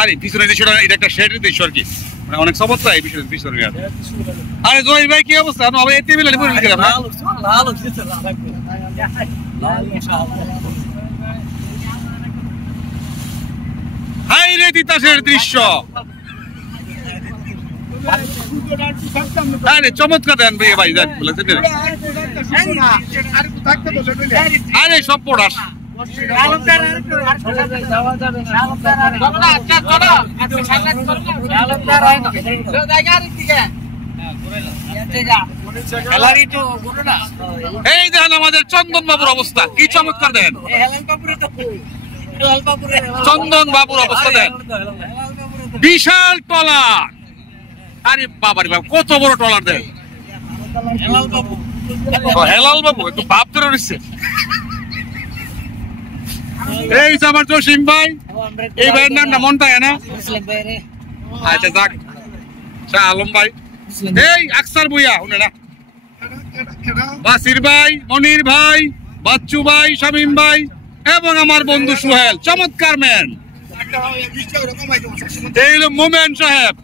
আরে পিছনের দৃশ্যটা এটা একটা শেডের দৃশ্য আর কি, মানে অনেক চমৎকার এই বিষয় পিছনে। আরে জয় ভাই কি অবস্থা? আপনি এতে মিলে পড়ে লিখে না? হাই রে তিতাসের দৃশ্য, আরে চমৎকার দেন ভাই ভাই দেন বলেছেন। আরে সব পড়াস এই দেখেন আমাদের চন্দন বাবুর অবস্থা কি চমৎকার দেন, চন্দন বাবুর অবস্থা দেন, বিশাল ট্রলার। আরে বাবারে বাবা কত বড় ট্রলার দেন, হেলাল বাবু একটু ভাব ধরে রয়েছে। এই যে আমার জসিম ভাই, এই ভাইয়ের নামটা মন থাকে না? আচ্ছা যাক, শাহ আলম ভাই, এই আকসার বুইয়া শুনে না, বাসির ভাই, মনির ভাই, বাচ্চু ভাই, শামীম ভাই এবং আমার বন্ধু সুহেল, চমৎকার ম্যান। এই হলো মোমেন সাহেব,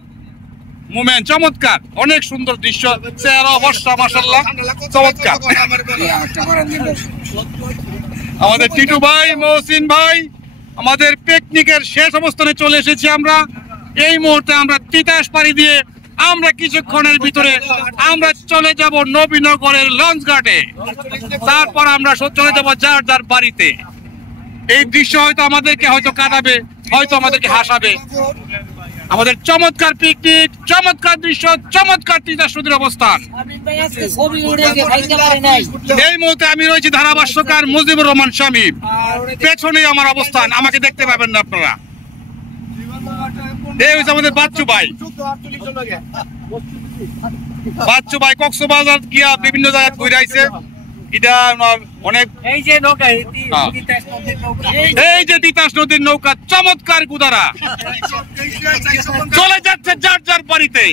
মোমেন চমৎকার, অনেক সুন্দর দৃশ্য, চেহারা অবস্থা মাশাআল্লাহ চমৎকার। আমাদের টিটু ভাই, মহসিন ভাই, আমাদের পিকনিকের শেষ অবস্থানে চলে এসেছি আমরা। এই মুহূর্তে আমরা তিতাস পাড়ি দিয়ে আমরা কিছুক্ষণের ভিতরে আমরা চলে যাব নবীনগরের লঞ্চ ঘাটে, তারপর আমরা চলে যাব যার যার বাড়িতে। এই দৃশ্য হয়তো আমাদেরকে হয়তো কাঁদাবে, হয়তো আমাদেরকে হাসাবে। আমাদের চমৎকার পিকনিক, চমৎকার দৃশ্য, চমৎকার তিতাস নদীর অবস্থান। এই মুহূর্তে আমি রয়েছি ধারাভাষ্যকার মুজিবুর রহমান শামীম, পেছনে আমার অবস্থান, আমাকে দেখতে পাবেন না আপনারা। এই হচ্ছে আমাদের বাচ্চু ভাই, বাচ্চু ভাই কক্সবাজার গিয়া বিভিন্ন জায়গায় ঘুরে আইছে। এটা অনেক, এই যে তিতাস নদীর নৌকা, চমৎকার গুদারা চলে যাচ্ছে যার যার বাড়িতে।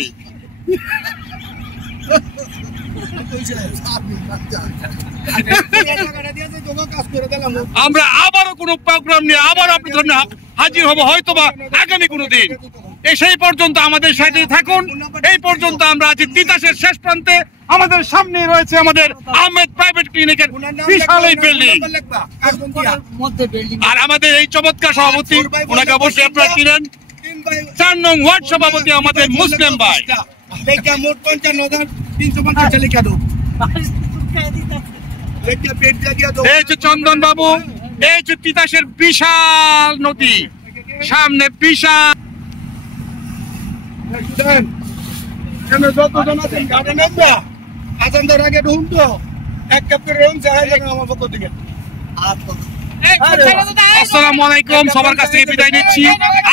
আমরা আবারও কোনো প্রোগ্রাম নিয়ে আবার আপনাদের সামনে হাজির হব, হয়তোবা আগামী কোনো দিন। সেই পর্যন্ত আমাদের সাথে থাকুন। এই পর্যন্ত আমরা আছি তিতাসের শেষ প্রান্তে, আমাদের সামনে রয়েছে আমাদের আহমেদ প্রাইভেট ক্লিনিকের বিশাল এই বিল্ডিং, আর আমাদের এই চমৎকার সভাপতি, ওনাকে অবশ্যই আপনারা চিনেন, 4 নং ওয়ার্ড সভাপতি আমাদের মুসলিম ভাই। এই যে চন্দন বাবু, এই যে তিতাসের বিশাল নদী, সামনে বিশাল যতজন আছেন গাড়ি নেবা আজানদার আগে ঢুকুন তো, এক কাপ করে রুম চাই আমার পক্ষ থেকে। আসসালামু আলাইকুম, সবার কাছ থেকে বিদায় নিচ্ছি।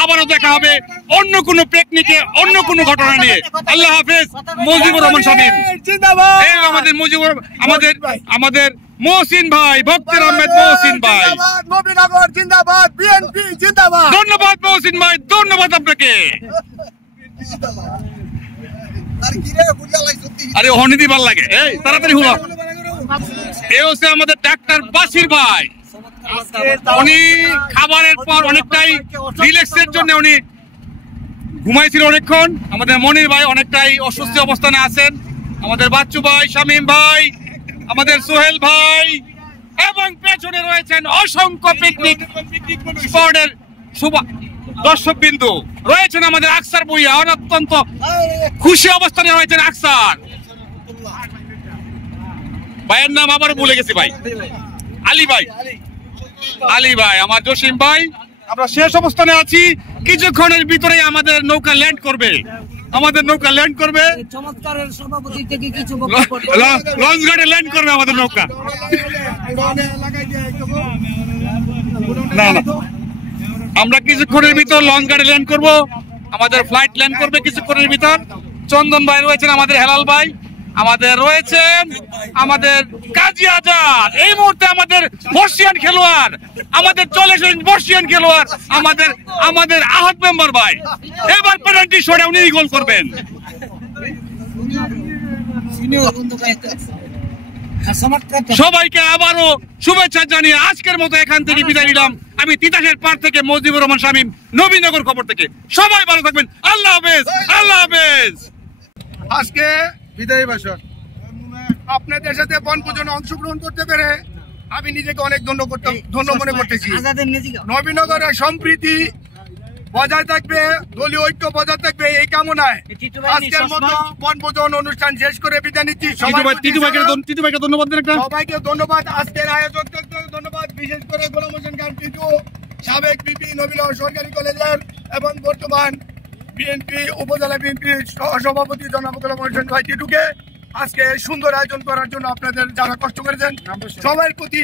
আবারও দেখা হবে অন্য কোনো পিকনিকে, অন্য কোনো ঘটনা নিয়ে। আল্লাহ হাফেজ। মুজিবুর রহমান শামীম জিন্দাবাদ। এই আমাদের মুজিবুর, আমাদের মহসিন ভাই, ভক্তের আহমেদ মহসিন ভাই, নবীনগর জিন্দাবাদ, বিএনপি জিন্দাবাদ। ধন্যবাদ মহসিন ভাই, ধন্যবাদ আপনাকে। আরে হনিদি ভাল লাগে, এই তাড়াতাড়ি হলো। এ হচ্ছে আমাদের ডাক্তার বাসির ভাই, উনি খাবারের পর অনেকটাই রিল্যাক্সের জন্য উনি ঘুমাইছিল অনেকক্ষণ। আমাদের মনির ভাই অনেকটাই অসুস্থ অবস্থানে আছেন। আমাদের বাচ্চু ভাই, শামীম ভাই, আমাদের সোহেল ভাই এবং পেছনে রয়েছেন অসংখ্য পিকনিক স্পটের দর্শক বিন্দু রয়েছেন। আমাদের আকসার বইয়া অত্যন্ত খুশি অবস্থানে রয়েছেন আকসার ভাইয়ের নাম আবার ভুলে গেছি ভাই, আলী ভাই, আলী ভাই, আমার জসিম ভাই। আমরা শেষ অবস্থানে আছি, কিছুক্ষণের ভিতরে আমাদের নৌকা ল্যান্ড করবে, আমাদের নৌকা ল্যান্ড করবে, চমৎকারের সভাপতি থেকে কিছু লঞ্চ ঘাটে ল্যান্ড করবে আমাদের নৌকা। না না, আমরা কিছুক্ষণের ভিতর লঞ্চ ঘাটে ল্যান্ড করব, আমাদের ফ্লাইট ল্যান্ড করবে কিছুক্ষণের ভিতর। চন্দন ভাই রয়েছেন, আমাদের হেলাল ভাই, আমাদের রয়েছেন আমাদের কাজী আজাদ, এই মুহূর্তে আমাদের বর্ষিয়ান খেলোয়াড়, আমাদের চলে এসেছেন বর্ষিয়ান খেলোয়াড় আমাদের আহত মেম্বার ভাই। এবার পেনাল্টি শটে উনি গোল করবেন। সবাইকে আবারও শুভেচ্ছা জানিয়ে আজকের মতো এখান থেকে বিদায় নিলাম। আমি তিতাসের পাড় থেকে মজিবুর রহমান শামীম, নবীনগর খবর থেকে। সবাই ভালো থাকবেন। আল্লাহ হাফেজ, আল্লাহ হাফেজ। আজকে বিদায়ী ভাষণ আপনাদের সাথে বনভোজনে অংশগ্রহণ করতে পেরে আমি নিজেকে অনেক ধন্য মনে করতেছি। নবীনগরের সম্প্রীতি বজায় থাকবে, দলীয় ঐক্য বজায় থাকবে এই কামনায় আজকের মতো বনভোজন অনুষ্ঠান শেষ করে বিদায় নিচ্ছি। সবাইকে ধন্যবাদ। আজকের আয়োজকদের ধন্যবাদ, বিশেষ করে গোলাম হোসেন খান টিটু, সাবেক বিপি নবীনগর সরকারি কলেজের এবং বর্তমান বিএনপি উপজেলা বিএনপি সভাপতি জনাব গোলাম হোসেন ভাই টিটুকে আজকে সুন্দর আয়োজন করার জন্য আপনাদের যারা কষ্ট করেছেন সবার প্রতি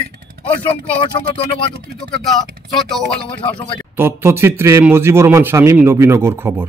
অসংখ্য অসংখ্য ধন্যবাদ ও কৃতজ্ঞতা, শ্রদ্ধা ও ভালোবাসা সবাইকে। তথ্যচিত্রে মজিবুর রহমান শামীম, নবীনগর খবর।